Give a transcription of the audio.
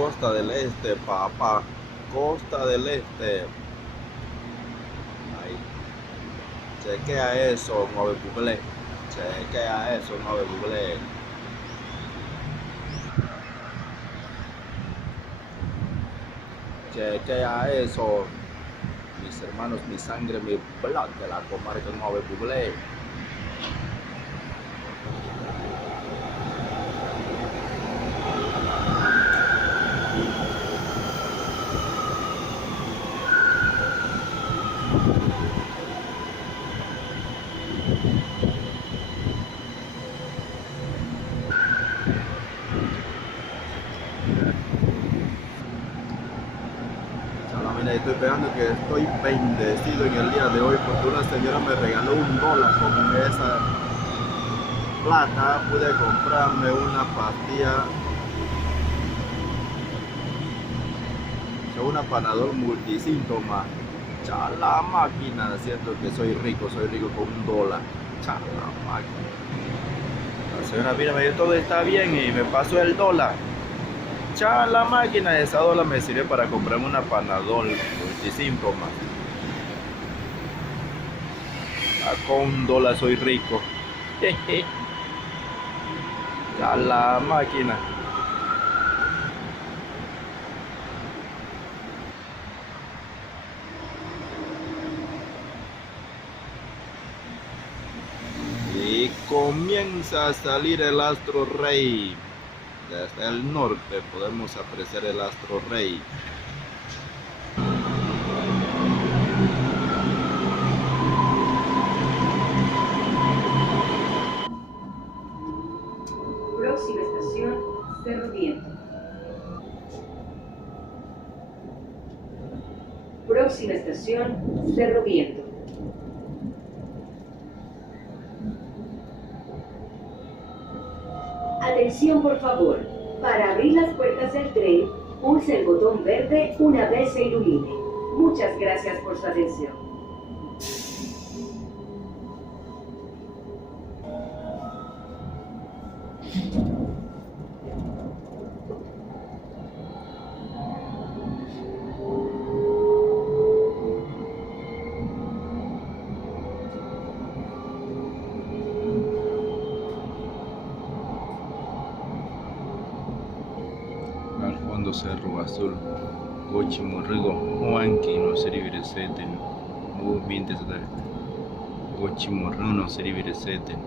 Costa del Este, papá. Costa del Este. Ahí. Chequea eso, mueve Google. Chequea eso, mueve Google. Chequea eso. Mis hermanos, mi sangre, mi blood de la comarca Nueve Bublé. Mira, estoy pegando que estoy bendecido en el día de hoy porque una señora me regaló $1 con esa plata. Pude comprarme una pastilla, una Panadol multisíntoma. Chala máquina, siento que soy rico con $1. Chala máquina. La señora mira, me dijo todo está bien y me pasó el $. Chala máquina, esa $1 me sirve para comprarme una Panadol multisíntoma. Con $1 soy rico. Chala máquina. Y comienza a salir el astro rey. Desde el norte podemos apreciar el astro rey. Próxima estación, Cerro Viento. Próxima estación, Cerro Viento. Atención, por favor. Para abrir las puertas del tren, pulse el botón verde una vez se ilumine. Muchas gracias por su atención. Al fondo Cerro Azul, Cochi Morrigo, Juanqui no servirá seten, Cochi Morrigo no servirá seten.